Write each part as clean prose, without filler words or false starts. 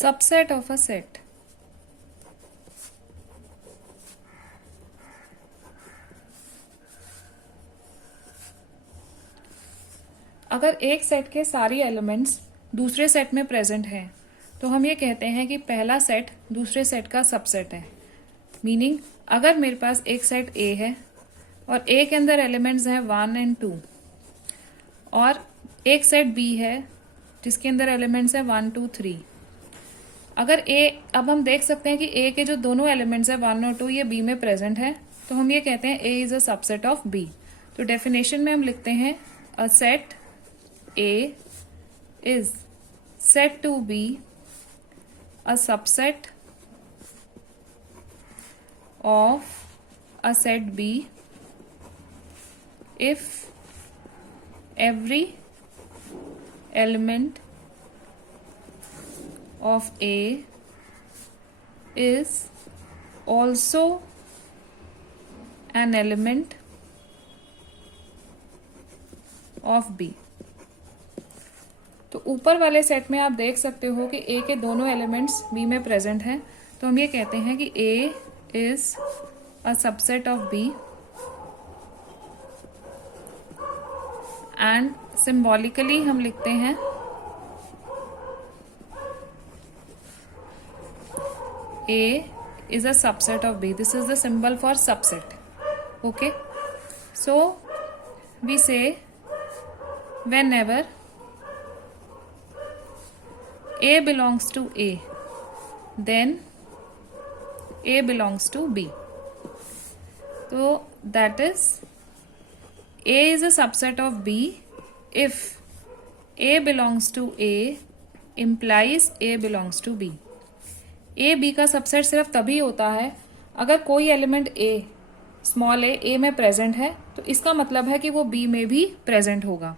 Subset of a set. अगर एक set के सारी एलिमेंट्स दूसरे सेट में प्रेजेंट हैं तो हम ये कहते हैं कि पहला सेट दूसरे सेट का सबसेट है। मीनिंग, अगर मेरे पास एक सेट ए है और ए के अंदर एलिमेंट्स हैं 1 और 2, और एक सेट बी है जिसके अंदर एलिमेंट्स हैं 1, 2, 3। अगर ए, अब हम देख सकते हैं कि ए के जो दोनों एलिमेंट्स हैं 1 और 2 ये बी में प्रेजेंट है, तो हम ये कहते हैं A is a subset of B. तो डेफिनेशन में हम लिखते हैं a set A is said to be a subset of a set B if every element of A is also an element of B। तो ऊपर वाले set में आप देख सकते हो कि ए के दोनों एलिमेंट्स बी में प्रेजेंट हैं, तो हम ये कहते हैं कि A is a subset of B and symbolically हम लिखते हैं A is a subset of B. This is the symbol for subset. Okay, so we say whenever A belongs to A, then A belongs to B. So that is A is a subset of B if A belongs to A implies A belongs to B. A B का subset सिर्फ तभी होता है अगर कोई element A, small ए में present है, तो इसका मतलब है कि वो B में भी प्रेजेंट होगा।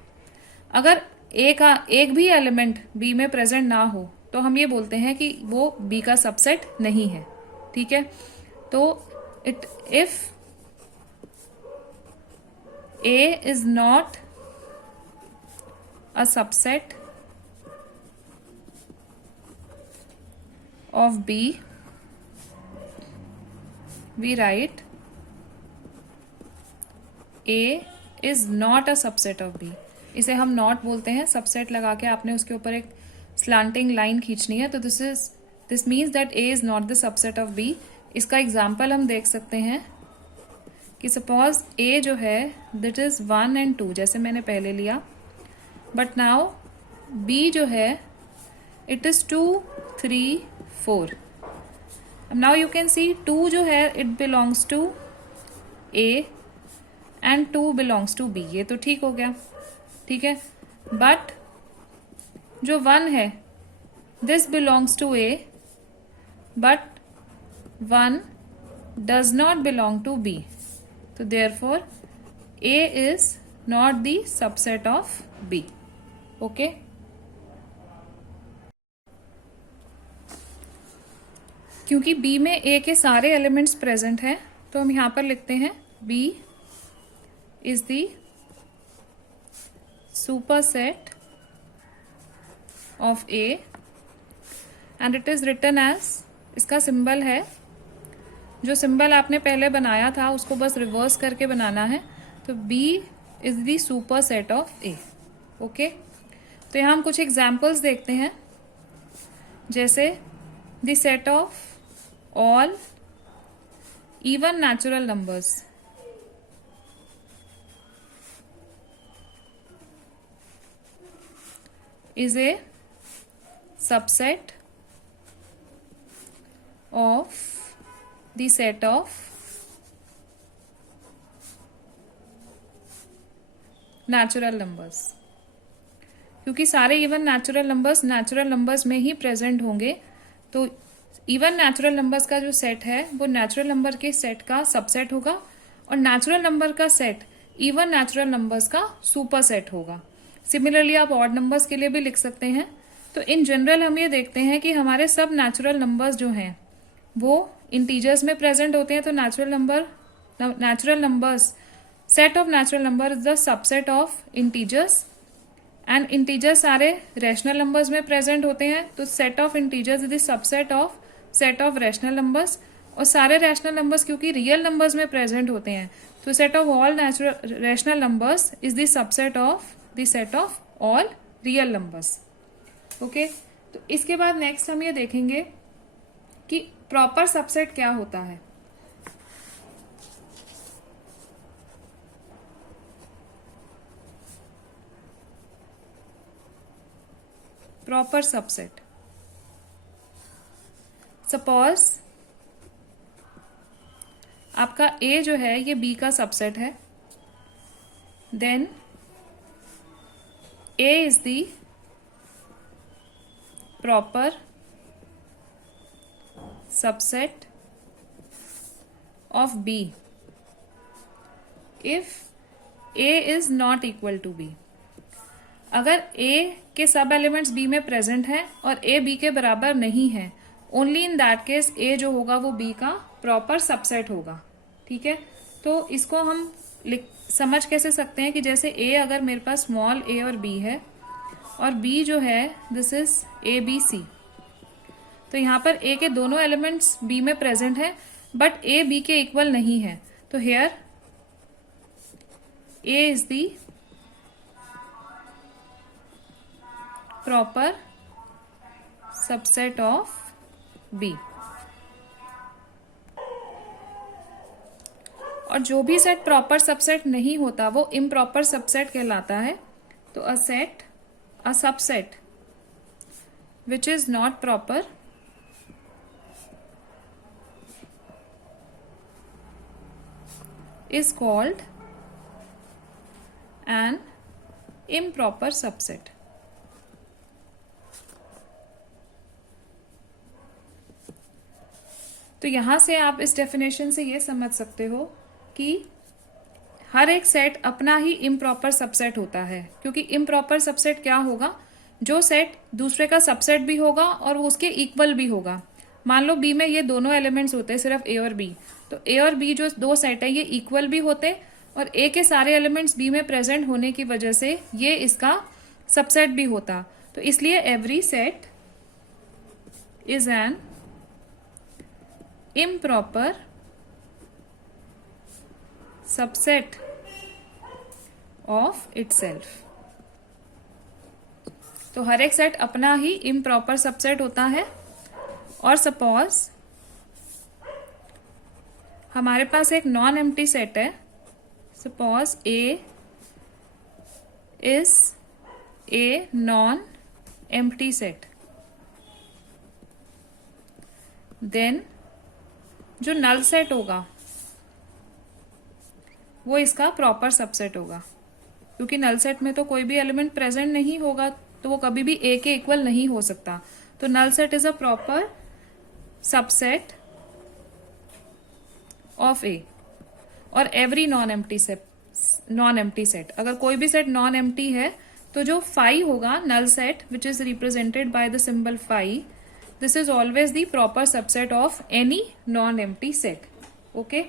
अगर ए का एक भी एलिमेंट बी में प्रेजेंट ना हो तो हम ये बोलते हैं कि वो बी का सबसेट नहीं है। ठीक है, तो if A is not a subset of B, we write A is not a subset of B. इसे हम नॉट बोलते हैं। सबसेट लगा के आपने उसके ऊपर एक स्लांटिंग लाइन खींचनी है, तो this means that A is not the subset of B. इसका एग्जाम्पल हम देख सकते हैं कि सपोज ए जो है दैट इज 1 और 2, जैसे मैंने पहले लिया, बट नाउ बी जो है it is 2, 3, 4। Now you can see 2 जो है it belongs to A and 2 belongs to B. ये तो ठीक हो गया, ठीक है। बट जो 1 है this belongs to A, but 1 does not belong to B, तो therefore A is not the subset of B. Okay, क्योंकि बी में ए के सारे एलिमेंट्स प्रेजेंट हैं, तो हम यहां पर लिखते हैं B is the superset of A and it is written as, इसका सिंबल है, जो सिंबल आपने पहले बनाया था उसको बस रिवर्स करके बनाना है, तो B is the superset of A। Okay, तो यहाँ हम कुछ एग्जाम्पल्स देखते हैं, जैसे the set of all even natural numbers is a subset of the set of natural numbers। क्योंकि सारे इवन नेचुरल नंबर्स में ही प्रेजेंट होंगे, तो इवन नेचुरल नंबर्स का जो सेट है वो नेचुरल नंबर के सेट का सबसेट होगा, और नेचुरल नंबर का सेट इवन नेचुरल नंबर्स का सुपर सेट होगा। सिमिलरली आप ऑड नंबर्स के लिए भी लिख सकते हैं। तो इन जनरल हम ये देखते हैं कि हमारे सब नेचुरल नंबर्स जो हैं वो इंटीजर्स में प्रेजेंट होते हैं, तो natural numbers set of natural number is the subset of integers and integer सारे रैशनल नंबर्स में प्रेजेंट होते हैं, तो set of integers is the subset of set of rational numbers, और सारे रैशनल नंबर्स क्योंकि रियल नंबर्स में present होते हैं, तो set of all natural rational numbers is the subset of the set of all real numbers. Okay, तो इसके बाद नेक्स्ट हम ये देखेंगे कि प्रॉपर सबसेट क्या होता है। प्रॉपर सबसेट, सपोज आपका ए जो है ये बी का सबसेट है, then A is the proper subset of B if A is not equal to B. अगर ए के सब एलिमेंट्स बी में प्रेजेंट हैं और ए बी के बराबर नहीं है, ओनली इन दैट केस ए जो होगा वो बी का प्रॉपर सबसेट होगा। ठीक है, तो इसको हम समझ कैसे सकते हैं कि जैसे ए अगर मेरे पास स्मॉल ए और बी है, और बी जो है this is A B C, तो यहाँ पर ए के दोनों एलिमेंट्स बी में प्रेजेंट है बट ए बी के इक्वल नहीं है, तो here A is the proper subset of B. और जो भी सेट प्रॉपर सबसेट नहीं होता वो इम्प्रॉपर सबसेट कहलाता है। तो a subset which is not proper is called an improper subset। तो यहां से आप इस डेफिनेशन से ये समझ सकते हो कि हर एक सेट अपना ही इम्प्रॉपर सबसेट होता है, क्योंकि इम्प्रॉपर सबसेट क्या होगा, जो सेट दूसरे का सबसेट भी होगा और वो उसके इक्वल भी होगा। मान लो बी में ये दोनों एलिमेंट्स होते हैं, सिर्फ ए और बी, तो ए और बी जो दो सेट है ये इक्वल भी होते, और ए के सारे एलिमेंट्स बी में प्रेजेंट होने की वजह से ये इसका सबसेट भी होता। तो इसलिए every set is an improper subset of itself. तो हर एक सेट अपना ही इम्प्रॉपर सबसेट होता है। और सपोज हमारे पास एक नॉन एम्प्टी सेट है, suppose A is a non empty set, then जो नल सेट होगा वो इसका प्रॉपर सबसेट होगा, क्योंकि नल सेट में तो कोई भी एलिमेंट प्रेजेंट नहीं होगा तो वो कभी भी ए के इक्वल नहीं हो सकता। तो null set is a proper subset of A. और एवरी नॉन एम्प्टी सेट, अगर कोई भी सेट नॉन एम्प्टी है तो जो फाई होगा null set which is represented by the symbol phi, this is always the proper subset of any non empty set. Okay,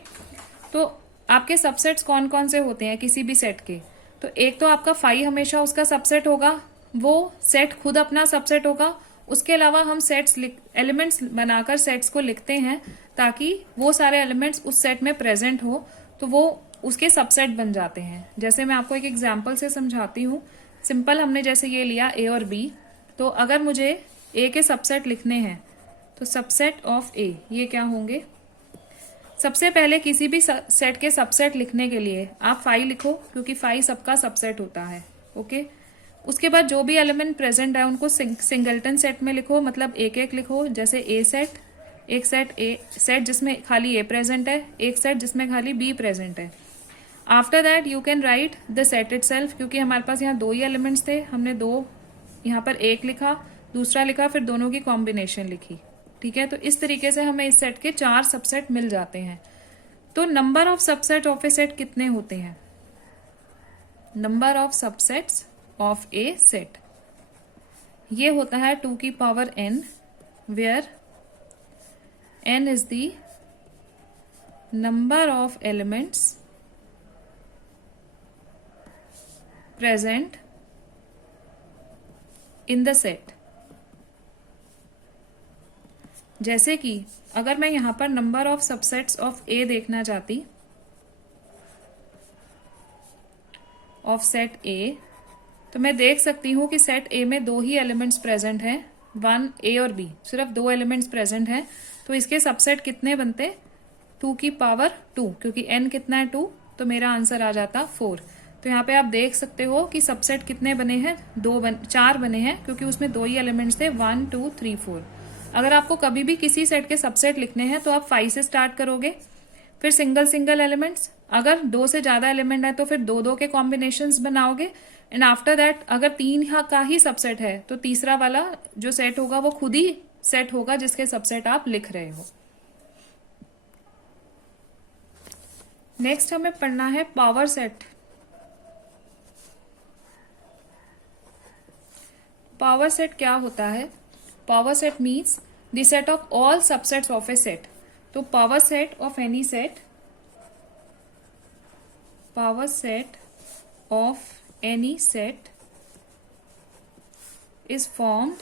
तो आपके सबसेट्स कौन कौन से होते हैं किसी भी सेट के, तो एक तो आपका फाई हमेशा उसका सबसेट होगा, वो सेट खुद अपना सबसेट होगा। उसके अलावा हम सेट्स एलिमेंट्स बनाकर सेट्स को लिखते हैं ताकि वो सारे एलिमेंट्स उस सेट में प्रेजेंट हो, तो वो उसके सबसेट बन जाते हैं। जैसे मैं आपको एक एग्जांपल से समझाती हूँ। सिंपल हमने जैसे ये लिया ए और बी, तो अगर मुझे ए के सबसेट लिखने हैं तो सबसेट ऑफ ए ये क्या होंगे। सबसे पहले किसी भी सेट के सबसेट लिखने के लिए आप फाई लिखो, क्योंकि फाई सबका सबसेट होता है। ओके, उसके बाद जो भी एलिमेंट प्रेजेंट है उनको सिंगल्टन सेट में लिखो, मतलब एक एक लिखो। जैसे ए सेट, एक सेट जिसमें खाली ए प्रेजेंट है, एक सेट जिसमें खाली बी प्रेजेंट है। After that you can write the set itself, क्योंकि हमारे पास यहाँ दो ही एलिमेंट्स थे, हमने दो यहाँ पर एक लिखा, दूसरा लिखा, फिर दोनों की कॉम्बिनेशन लिखी। ठीक है, तो इस तरीके से हमें इस सेट के 4 सबसेट मिल जाते हैं। तो number of subset of a set कितने होते हैं, number of subsets of a set ये होता है 2 की power n, where n is the number of elements present in the set. जैसे कि अगर मैं यहां पर number of subsets of A देखना चाहती, ऑफ सेट ए, तो मैं देख सकती हूँ कि सेट ए में 2 ही एलिमेंट्स प्रेजेंट हैं, 1 ए और बी, सिर्फ 2 एलिमेंट्स प्रेजेंट हैं। तो इसके सबसेट कितने बनते, 2 की पावर 2, क्योंकि n कितना है 2, तो मेरा आंसर आ जाता 4। तो यहाँ पे आप देख सकते हो कि सबसेट कितने बने हैं, 4 बने हैं, क्योंकि उसमें 2 ही एलिमेंट्स थे, 1 2 3 4। अगर आपको कभी भी किसी सेट के सबसेट लिखने हैं तो आप 5 से स्टार्ट करोगे, फिर सिंगल सिंगल एलिमेंट्स, अगर 2 से ज्यादा एलिमेंट है तो फिर 2 2 के कॉम्बिनेशंस बनाओगे, एंड आफ्टर दैट अगर 3 का ही सबसेट है तो तीसरा वाला जो सेट होगा वो खुद ही सेट होगा जिसके सबसेट आप लिख रहे हो। नेक्स्ट हमें पढ़ना है पावर सेट। पावर सेट क्या होता है? Power set means the set of all subsets of a set. तो power set of any set, power set of any set is formed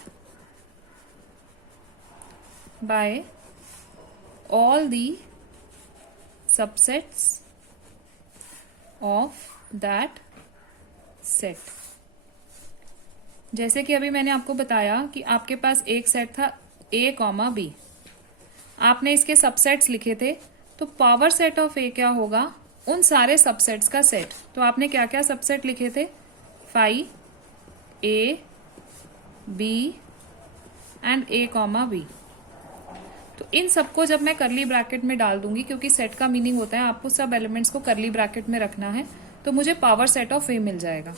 by all the subsets of that set। जैसे कि अभी मैंने आपको बताया कि आपके पास एक सेट था a, b, आपने इसके सबसेट्स लिखे थे, तो पावर सेट ऑफ a क्या होगा, उन सारे सबसेट्स का सेट। तो आपने क्या क्या सबसेट लिखे थे, 5 a b and a, b। तो इन सबको जब मैं करली ब्रैकेट में डाल दूंगी, क्योंकि सेट का मीनिंग होता है आपको सब एलिमेंट्स को करली ब्रैकेट में रखना है, तो मुझे पावर सेट ऑफ a मिल जाएगा।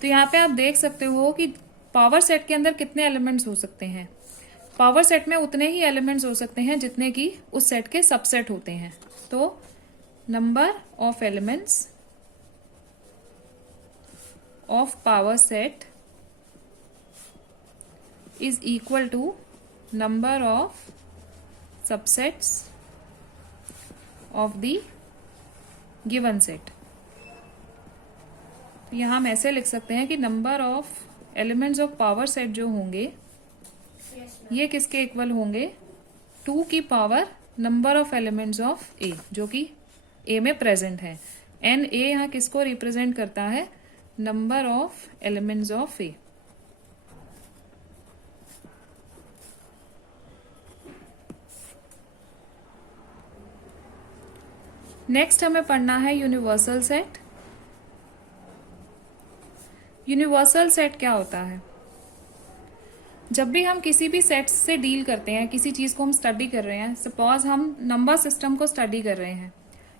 तो यहाँ पे आप देख सकते हो कि पावर सेट के अंदर कितने एलिमेंट्स हो सकते हैं। पावर सेट में उतने ही एलिमेंट्स हो सकते हैं जितने कि उस सेट के सबसेट होते हैं। तो number of elements of power set is equal to number of subsets of the given set। तो यहाँ हम ऐसे लिख सकते हैं कि number of elements of power set जो होंगे ये किसके इक्वल होंगे, 2 की power number of elements of A, जो कि ए में प्रेजेंट है। एन ए यहाँ किसको रिप्रेजेंट करता है, number of elements of A. Next हमें पढ़ना है यूनिवर्सल सेट। यूनिवर्सल सेट क्या होता है? जब भी हम किसी भी सेट से डील करते हैं, किसी चीज को हम स्टडी कर रहे हैं, सपोज हम नंबर सिस्टम को स्टडी कर रहे हैं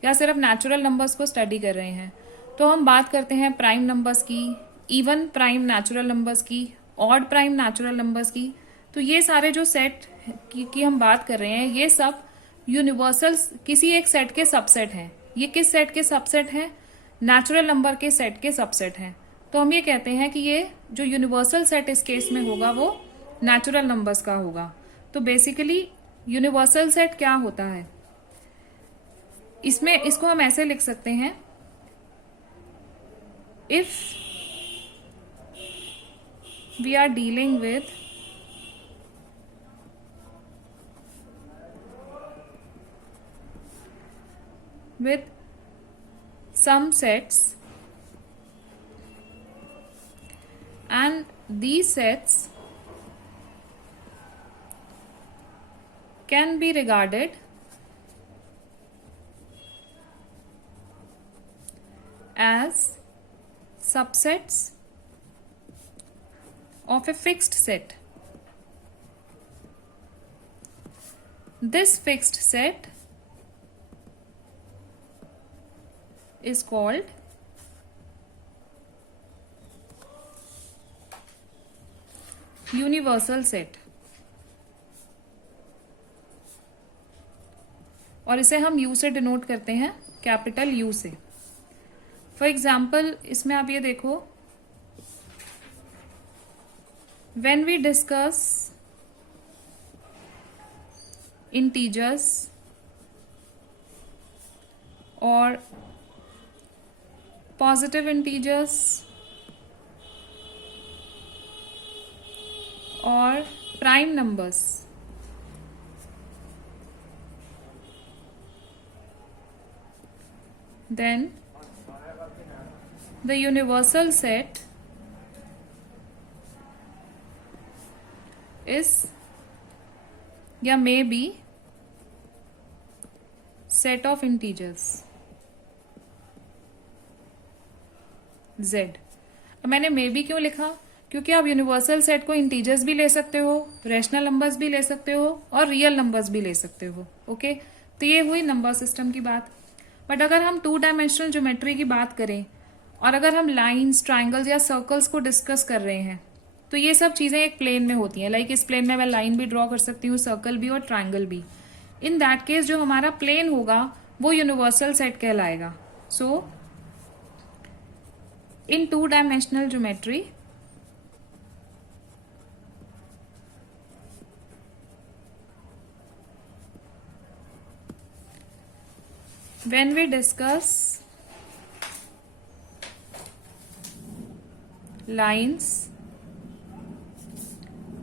या सिर्फ नेचुरल नंबर्स को स्टडी कर रहे हैं, तो हम बात करते हैं प्राइम नंबर्स की, इवन प्राइम नेचुरल नंबर्स की, ऑड प्राइम नेचुरल नंबर्स की। तो ये सारे जो सेट की हम बात कर रहे हैं, ये सब यूनिवर्सल किसी एक सेट के सबसेट हैं। ये किस सेट के सबसेट हैं, नेचुरल नंबर के सेट के सबसेट हैं। तो हम ये कहते हैं कि ये जो यूनिवर्सल सेट इस केस में होगा वो नेचुरल नंबर्स का होगा। तो बेसिकली यूनिवर्सल सेट क्या होता है, इसमें इसको हम ऐसे लिख सकते हैं, if we are dealing with some sets and these sets can be regarded as subsets of a fixed set. This fixed set is called universal set, और इसे हम यू से डिनोट करते हैं, कैपिटल यू से। फॉर एग्जाम्पल इसमें आप ये देखो, व्हेन वी डिस्कस इंटीजर्स और positive integers or prime numbers. Then the universal set is या may be set of integers z. अब मैंने मे बी क्यों लिखा? क्योंकि आप यूनिवर्सल सेट को इंटीजर्स भी ले सकते हो, रैशनल नंबर्स भी ले सकते हो और रियल नंबर्स भी ले सकते हो. ओके, तो ये हुई नंबर सिस्टम की बात. बट अगर हम 2 डायमेंशनल ज्योमेट्री की बात करें और अगर हम लाइंस, ट्राइंगल्स या सर्कल्स को डिस्कस कर रहे हैं तो ये सब चीज़ें एक प्लेन में होती हैं. लाइक इस प्लेन में मैं लाइन भी ड्रॉ कर सकती हूँ, सर्कल भी और ट्राइंगल भी. इन दैट केस जो हमारा प्लेन होगा वो यूनिवर्सल सेट कहलाएगा. सो इन 2 dimensional geometry when we discuss lines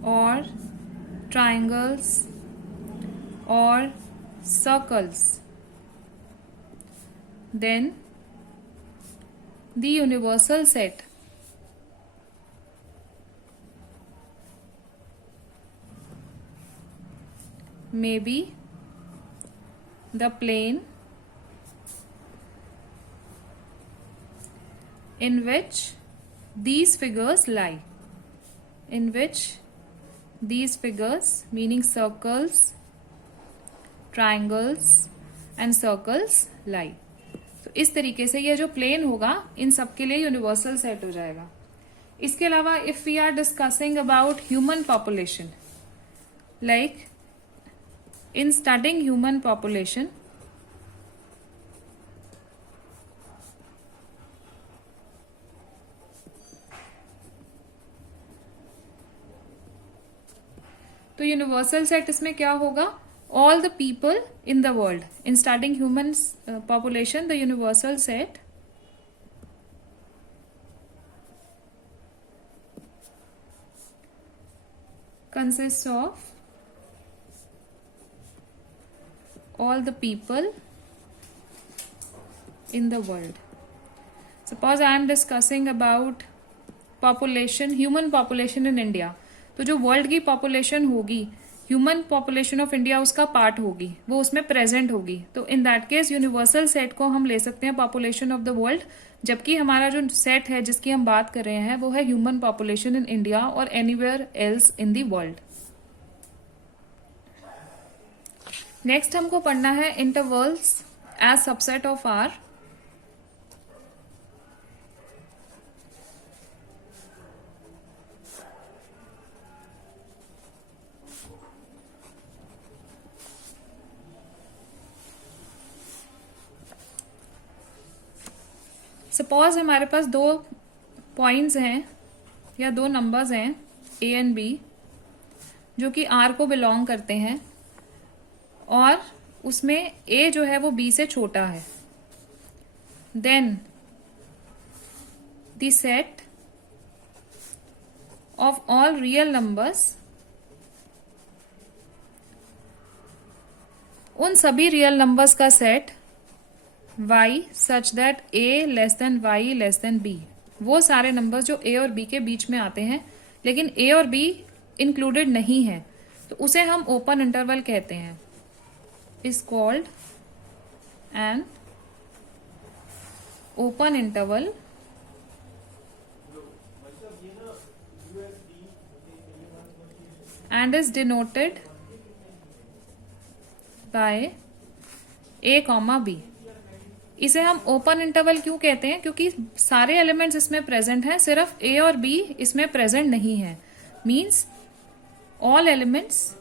or triangles or circles, then the universal set may be the plane in which these figures lie. In which these figures, meaning circles, triangles and circles lie. तो इस तरीके से ये जो plane होगा इन सब के लिए यूनिवर्सल सेट हो जाएगा. इसके अलावा if we are discussing about human population, like in studying human population, तो यूनिवर्सल सेट इसमें क्या होगा? All the people in the world. In starting human population the universal set consists of all the people in the world. Suppose I am discussing about population, human population in India. तो जो world की population होगी, human population of India उसका part होगी, वो उसमें present होगी. तो in that case universal set को हम ले सकते हैं पॉपुलेशन ऑफ द वर्ल्ड, जबकि हमारा जो सेट है जिसकी हम बात कर रहे हैं वो है ह्यूमन पॉपुलेशन इन इंडिया और anywhere else in the world. Next हमको पढ़ना है intervals as subset of R. सपोज हमारे पास 2 पॉइंट्स हैं या 2 नंबर्स हैं ए एंड बी जो कि आर को बिलोंग करते हैं और उसमें ए जो है वो बी से छोटा है. Then the set of all real numbers, उन सभी रियल नंबर्स का set y such that a less than y less than b, वो सारे नंबर्स जो a और b के बीच में आते हैं लेकिन a और b इंक्लूडेड नहीं है तो उसे हम ओपन इंटरवल कहते हैं. Is called an open interval and is denoted by a, b. इसे हम ओपन इंटरवल क्यों कहते हैं? क्योंकि सारे एलिमेंट्स इसमें प्रेजेंट हैं, सिर्फ ए और बी इसमें प्रेजेंट नहीं है. मीन्स ऑल एलिमेंट्स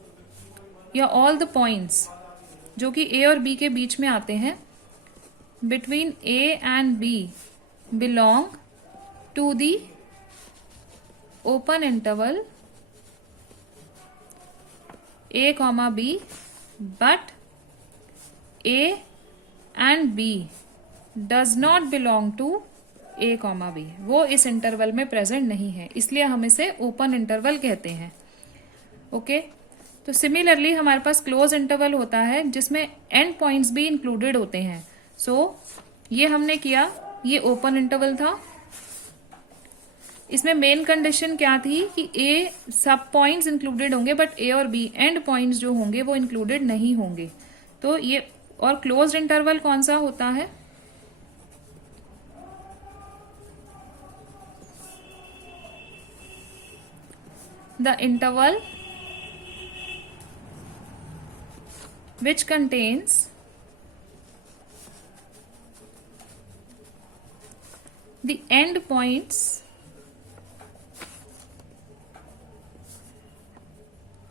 या ऑल द पॉइंट्स जो कि ए और बी के बीच में आते हैं between a and b belong to the open interval a, b, but a and b does not belong to a, b. वो इस इंटरवल में प्रेजेंट नहीं है, इसलिए हम इसे ओपन इंटरवल कहते हैं. ओके, तो सिमिलरली हमारे पास क्लोज इंटरवल होता है जिसमें एंड पॉइंट्स भी इंक्लूडेड होते हैं. सो ये हमने किया, ये ओपन इंटरवल था. इसमें मेन कंडीशन क्या थी कि ए सब पॉइंट्स इंक्लूडेड होंगे बट ए और बी एंड पॉइंट्स जो होंगे वो इंक्लूडेड नहीं होंगे. तो ये, और क्लोज्ड इंटरवल कौन सा होता है? The interval which contains the end points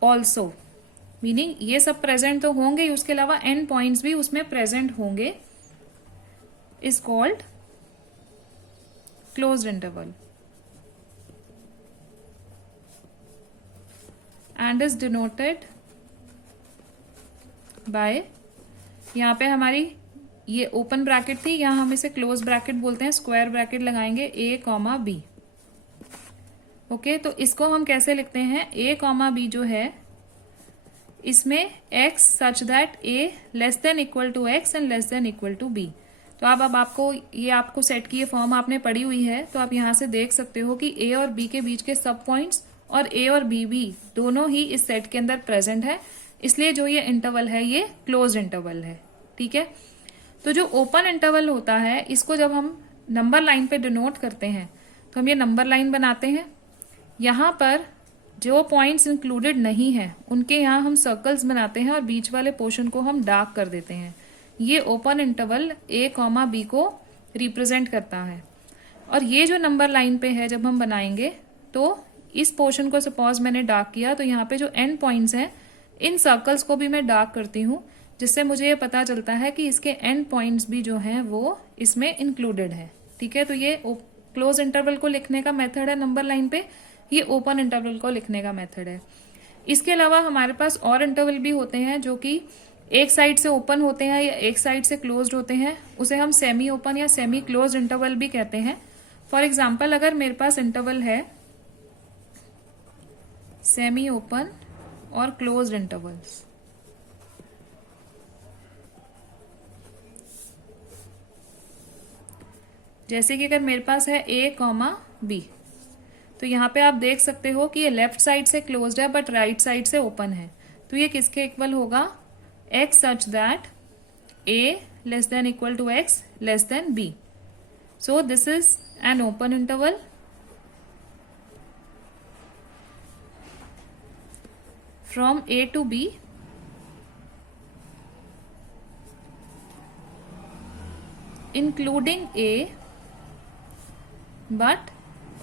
also, meaning ये सब प्रेजेंट तो होंगे ही, उसके अलावा एंड पॉइंट्स भी उसमें प्रेजेंट होंगे, is called closed interval and is denoted by, यहाँ पे हमारी ये ओपन ब्रैकेट थी, यहाँ हम इसे क्लोज ब्रैकेट बोलते हैं, स्क्वायर ब्रैकेट लगाएंगे ए कॉमा बी. ओके, तो इसको हम कैसे लिखते हैं? ए कॉमा बी जो है इसमें x such that a less than equal to x and less than equal to b. तो अब आपको ये, आपको सेट की ये फॉर्म आपने पढ़ी हुई है, तो आप यहाँ से देख सकते हो कि a और b के बीच के सब पॉइंट्स और a और b भी दोनों ही इस सेट के अंदर प्रेजेंट है, इसलिए जो ये इंटरवल है ये क्लोज इंटरवल है. ठीक है, तो जो ओपन इंटरवल होता है इसको जब हम नंबर लाइन पे डिनोट करते हैं तो हम ये नंबर लाइन बनाते हैं. यहाँ पर जो पॉइंट्स इंक्लूडेड नहीं है उनके यहाँ हम सर्कल्स बनाते हैं और बीच वाले पोर्शन को हम डार्क कर देते हैं. ये ओपन इंटरवल ए कॉमा बी को रिप्रेजेंट करता है. और ये जो नंबर लाइन पे है जब हम बनाएंगे तो इस पोर्शन को सपोज मैंने डार्क किया, तो यहाँ पे जो एंड पॉइंट्स हैं इन सर्कल्स को भी मैं डार्क करती हूँ, जिससे मुझे ये पता चलता है कि इसके एंड पॉइंट्स भी जो हैं वो इसमें इंक्लूडेड है. ठीक है, तो ये क्लोज इंटरवल को लिखने का मेथड है नंबर लाइन पे, ये ओपन इंटरवल को लिखने का मेथड है. इसके अलावा हमारे पास और इंटरवल भी होते हैं जो कि एक साइड से ओपन होते हैं या एक साइड से क्लोज्ड होते हैं, उसे हम सेमी ओपन या सेमी क्लोज्ड इंटरवल भी कहते हैं. फॉर एग्जाम्पल, अगर मेरे पास इंटरवल है सेमी ओपन और क्लोज्ड इंटरवल्स, जैसे कि अगर मेरे पास है a कॉमा बी, तो यहाँ पे आप देख सकते हो कि ये लेफ्ट साइड से क्लोज्ड है बट राइट साइड से ओपन है. तो ये किसके इक्वल होगा? x such that a less than equal to x less than b. So this is an open interval from a to b including a but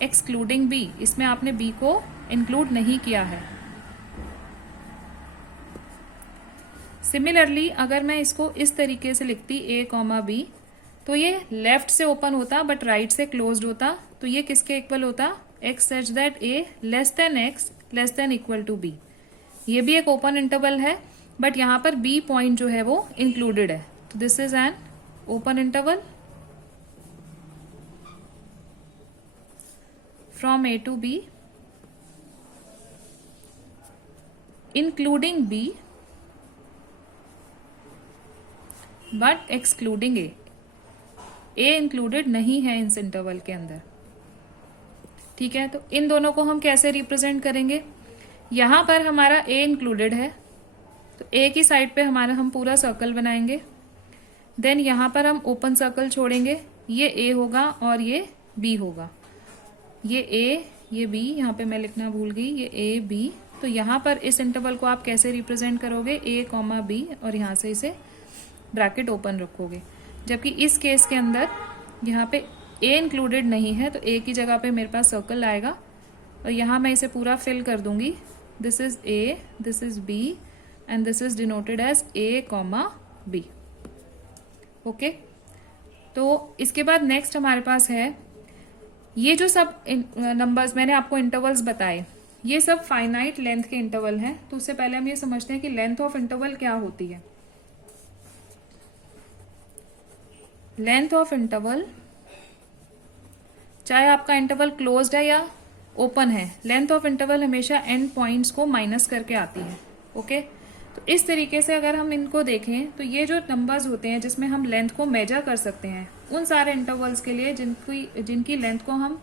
excluding b. इसमें आपने b को include नहीं किया है. सिमिलरली अगर मैं इसको इस तरीके से लिखती a कॉमा बी, तो ये लेफ्ट से ओपन होता बट राइट से क्लोज्ड होता. तो ये किसके इक्वल होता? x such that a less than x less than equal to b. ये भी एक ओपन इंटरवल है बट यहाँ पर b पॉइंट जो है वो इंक्लूडेड है. तो this is an open interval from a to b including b but excluding a. a included नहीं है इस इंटरवल के अंदर. ठीक है, तो इन दोनों को हम कैसे रिप्रेजेंट करेंगे? यहाँ पर हमारा a इंक्लूडेड है, तो a की साइड पे हमारा हम पूरा सर्कल बनाएंगे. देन यहाँ पर हम ओपन सर्कल छोड़ेंगे, ये a होगा और ये b होगा. ये a ये b, यहाँ पे मैं लिखना भूल गई, ये a b. तो यहाँ पर इस इंटरवल को आप कैसे रिप्रेजेंट करोगे? a कॉमा b और यहाँ से इसे ब्रैकेट ओपन रखोगे. जबकि इस केस के अंदर यहाँ पे a इंक्लूडेड नहीं है, तो a की जगह पे मेरे पास सर्कल आएगा और यहाँ मैं इसे पूरा फिल कर दूंगी. This is a, this is b and this is denoted as a comma b. Okay, तो इसके बाद नेक्स्ट हमारे पास है ये जो सब नंबर्स मैंने आपको इंटरवल्स बताए, ये सब फाइनाइट लेंथ के इंटरवल हैं. तो उससे पहले हम ये समझते हैं कि लेंथ ऑफ इंटरवल क्या होती है. लेंथ ऑफ इंटरवल, चाहे आपका इंटरवल क्लोज्ड है या ओपन है, लेंथ ऑफ इंटरवल हमेशा एंड पॉइंट्स को माइनस करके आती है। ओके, तो इस तरीके से अगर हम इनको देखें तो ये जो नंबर्स होते हैं जिसमें हम लेंथ को मेजर कर सकते हैं, उन सारे इंटरवल्स के लिए जिनकी लेंथ को हम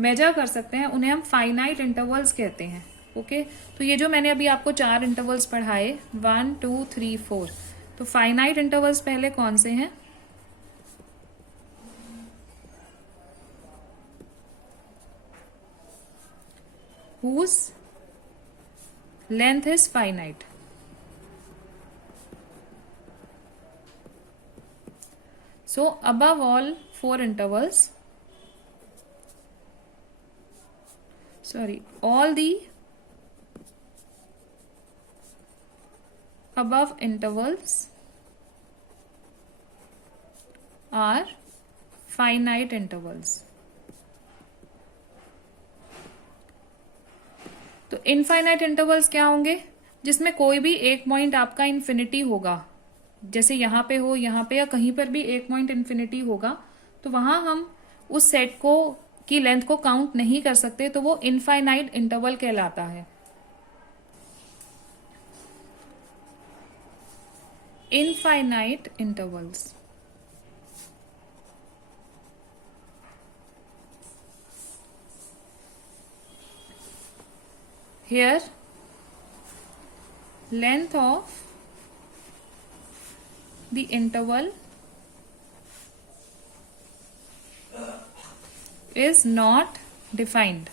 मेजर कर सकते हैं उन्हें हम फाइनाइट इंटरवल्स कहते हैं। ओके, तो ये जो मैंने अभी आपको 4 इंटरवल्स पढ़ाए 1 2 3 4, तो फाइनाइट इंटरवल्स पहले कौन से हैं? whose length is finite. So above all 4 intervals, all the above intervals are finite intervals. तो इनफाइनाइट इंटरवल्स क्या होंगे? जिसमें कोई भी एक पॉइंट आपका इन्फिनिटी होगा, जैसे यहाँ पे हो, यहाँ पे या कहीं पर भी एक पॉइंट इन्फिनिटी होगा, तो वहां हम उस सेट को की लेंथ को काउंट नहीं कर सकते, तो वो इनफाइनाइट इंटरवल कहलाता है। Infinite intervals. Here length of the interval is not defined.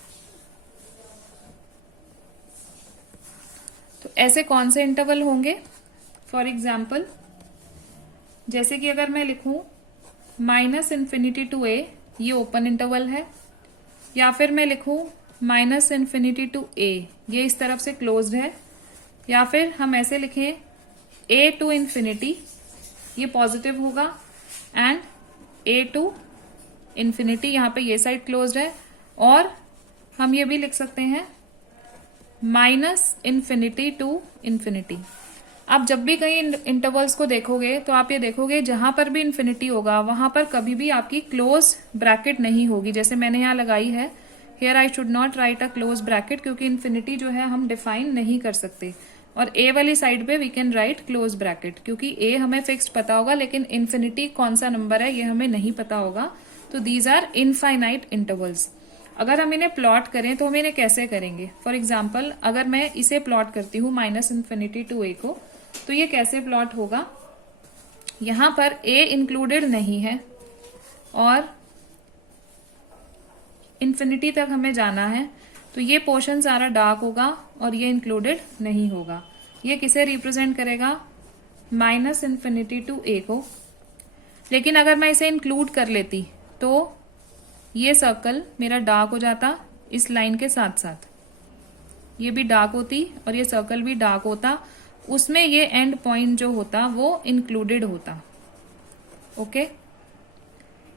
तो ऐसे कौन से इंटरवल होंगे? फॉर एग्जाम्पल, जैसे कि अगर मैं लिखूं -∞ टू a, ये ओपन इंटरवल है, या फिर मैं लिखूं -∞ टू a, ये इस तरफ से क्लोज्ड है, या फिर हम ऐसे लिखें a टू इन्फिनिटी, ये पॉजिटिव होगा, एंड a टू इन्फिनिटी, यहाँ पे ये साइड क्लोज्ड है, और हम ये भी लिख सकते हैं -∞ टू इन्फिनिटी। आप जब भी कहीं इंटरवल्स को देखोगे तो आप ये देखोगे जहां पर भी इन्फिनिटी होगा वहां पर कभी भी आपकी क्लोज ब्रैकेट नहीं होगी, जैसे मैंने यहाँ लगाई है। Here I should not write a close bracket, क्योंकि इन्फिनिटी जो है हम डिफाइन नहीं कर सकते, और a वाली साइड पे we can write close bracket, क्योंकि a हमें फिक्स्ड पता होगा लेकिन इन्फिनिटी कौन सा नंबर है ये हमें नहीं पता होगा। तो दीज आर इनफाइनाइट इंटरवल्स। अगर हम इन्हें प्लॉट करें तो हम इन्हें कैसे करेंगे? फॉर एग्जाम्पल, अगर मैं इसे प्लॉट करती हूँ -∞ टू a को, तो ये कैसे प्लॉट होगा? यहाँ पर a इंक्लूडेड नहीं है और इन्फिनिटी तक हमें जाना है, तो ये पोर्शन सारा डार्क होगा और ये इंक्लूडेड नहीं होगा। ये किसे रिप्रेजेंट करेगा? -∞ टू a को। लेकिन अगर मैं इसे इंक्लूड कर लेती तो ये सर्कल मेरा डार्क हो जाता इस लाइन के साथ साथ, ये भी डार्क होती और ये सर्कल भी डार्क होता, उसमें ये एंड पॉइंट जो होता वो इंक्लूडेड होता। ओके,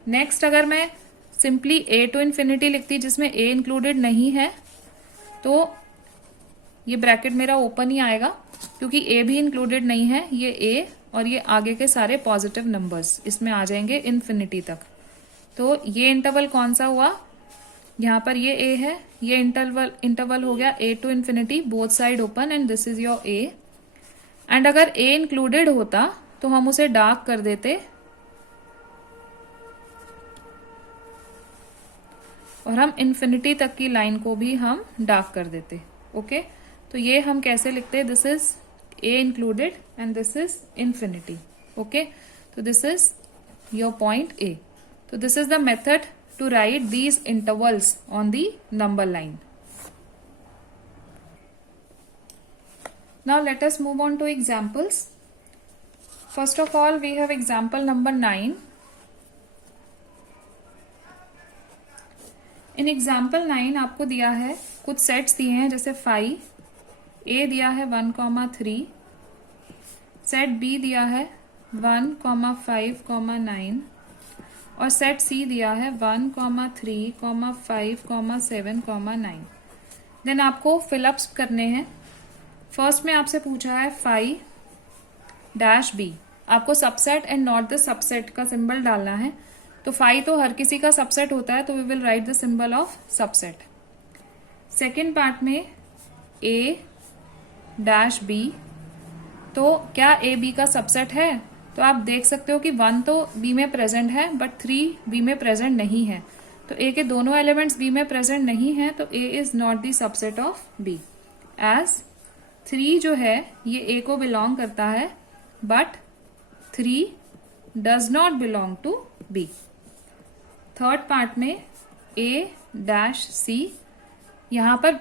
नेक्स्ट अगर मैं सिंपली a टू इन्फिनिटी लिखती जिसमें a इंक्लूडेड नहीं है, तो ये ब्रैकेट मेरा ओपन ही आएगा, क्योंकि a भी इंक्लूडेड नहीं है, ये a और ये आगे के सारे पॉजिटिव नंबर्स इसमें आ जाएंगे इन्फिनिटी तक। तो ये इंटरवल कौन सा हुआ? यहाँ पर ये a है, ये इंटरवल हो गया a to infinity, both side open, and this is your a। And अगर a इंक्लूडेड होता तो हम उसे डार्क कर देते और हम इन्फिनिटी तक की लाइन को भी हम डार्क कर देते। ओके, तो ये हम कैसे लिखते हैं? This is a included and this is infinity. Okay, तो this is your point a। तो this is the method to write these intervals on the number line. Now let us move on to examples. First of all, we have example number 9. In example 9 आपको दिया है कुछ sets दिए हैं, जैसे 5, A दिया है 1,3, सेट B दिया है 1,5,9 और सेट C दिया है 1,3,5,7,9। देन आपको फिलअप्स करने हैं। फर्स्ट में आपसे पूछा है 5-B, आपको subset and not the subset का सिंबल डालना है। तो 5 तो हर किसी का सबसेट होता है, तो we will write the symbol of subset. Second part में ए डैश बी, तो क्या ए बी का सबसेट है? तो आप देख सकते हो कि 1 तो बी में प्रेजेंट है बट 3 बी में प्रेजेंट नहीं है, तो ए के दोनों एलिमेंट्स बी में प्रेजेंट नहीं है, तो A is not the subset of B. As 3 जो है ये ए को बिलोंग करता है but 3 does not belong to B. Third part में ए डैश सी, यहाँ पर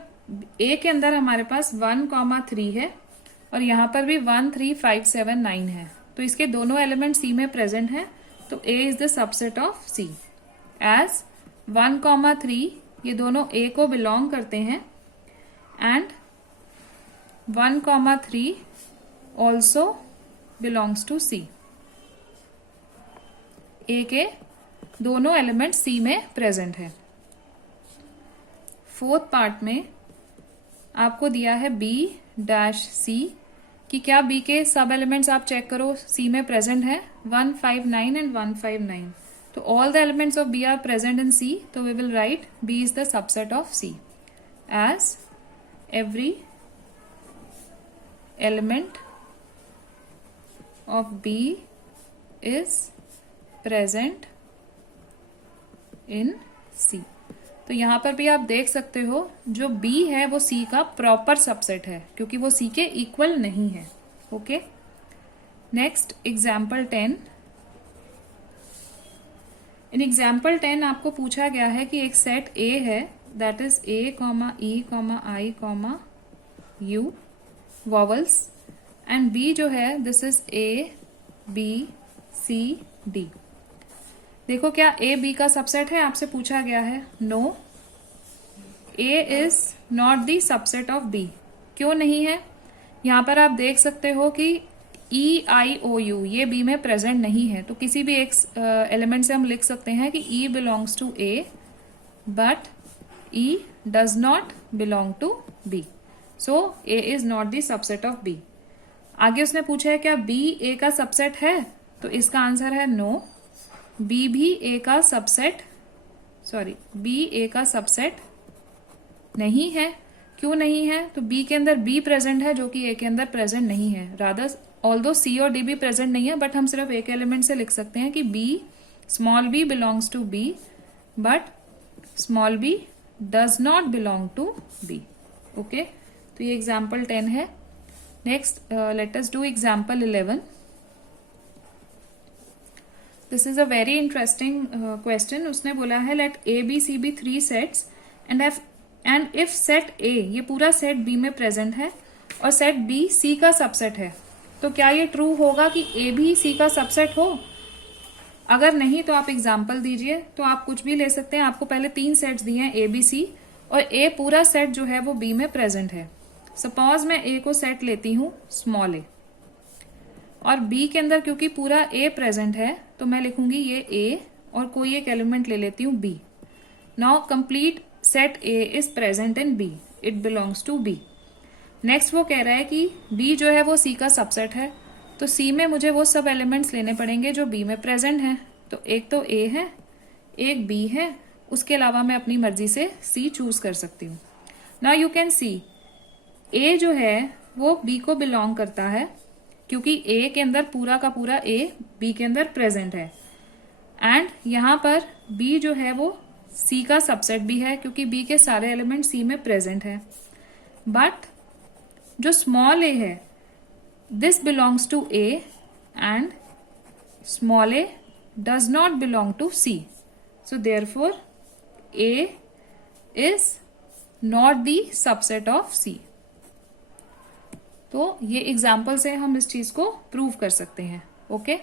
ए के अंदर हमारे पास 1,3 है और यहाँ पर भी 1 3 5 7 9 है, तो इसके दोनों एलिमेंट सी में प्रेजेंट हैं, तो A is the subset of C. As 1,3 ये दोनों ए को बिलोंग करते हैं and 1,3 also belongs to C. A के दोनों एलिमेंट सी में प्रेजेंट है। फोर्थ पार्ट में आपको दिया है बी डैश सी कि क्या बी के सब एलिमेंट्स आप चेक करो सी में प्रेजेंट है 159 एंड 159, तो all the elements of B are present in C, तो we will write B is the subset of C as every element of B is present in C. तो यहां पर भी आप देख सकते हो जो B है वो C का प्रॉपर सबसेट है क्योंकि वो C के इक्वल नहीं है। Okay, next example 10। In example 10 आपको पूछा गया है कि एक सेट A है that is A, E, I, U vowels and B जो है this is A, B, C, D। देखो क्या ए बी का सबसेट है, आपसे पूछा गया है। No, A is not the subset of B. क्यों नहीं है? यहां पर आप देख सकते हो कि ई आई ओ यू ये बी में प्रेजेंट नहीं है, तो किसी भी एक एलिमेंट से हम लिख सकते हैं कि E belongs to A but E does not belong to B, so A is not the subset of B. आगे उसने पूछा है क्या बी ए का सबसेट है, तो इसका आंसर है नो। बी भी ए का सबसेट, बी ए का सबसेट नहीं है। क्यों नहीं है? तो बी के अंदर बी प्रेजेंट है जो कि ए के अंदर प्रेजेंट नहीं है। रादर ऑल्दो सी और डी भी प्रेजेंट नहीं है, बट हम सिर्फ एक एलिमेंट से लिख सकते हैं कि B, small B belongs to B but small B does not belong to B. Okay, तो ये एग्जाम्पल 10 है। Next let us do example 11। This is a very interesting question. उसने बोला है let A B C be 3 sets and if set A, ये पूरा set B में present है और सेट बी सी का सबसेट है, तो क्या ये ट्रू होगा कि ए भी सी का सबसेट हो? अगर नहीं तो आप एग्जाम्पल दीजिए। तो आप कुछ भी ले सकते हैं। आपको पहले 3 सेट्स दिए हैं ए बी सी और ए पूरा सेट जो है वो बी में प्रेजेंट है। सपोज मैं ए को सेट लेती हूं स्मॉल ए और बी के अंदर क्योंकि पूरा ए प्रेजेंट है तो मैं लिखूंगी ये ए और कोई एक एलिमेंट ले लेती हूं B. Now complete set A is present in B, it belongs to B. Next वो कह रहा है कि बी जो है वो सी का सबसेट है, तो सी में मुझे वो सब एलिमेंट्स लेने पड़ेंगे जो बी में प्रेजेंट हैं। तो एक तो ए है, एक बी है, उसके अलावा मैं अपनी मर्जी से सी चूज कर सकती हूँ। नाउ यू कैन सी ए जो है वो बी को बिलोंग करता है क्योंकि ए के अंदर पूरा का पूरा ए बी के अंदर प्रेजेंट है एंड यहाँ पर बी जो है वो सी का सबसेट भी है क्योंकि बी के सारे एलिमेंट सी में प्रेजेंट है। बट जो स्मॉल ए है this belongs to A and small a does not belong to C, so therefore A is not the subset of C. तो ये एग्जाम्पल से हम इस चीज को प्रूव कर सकते हैं। ओके।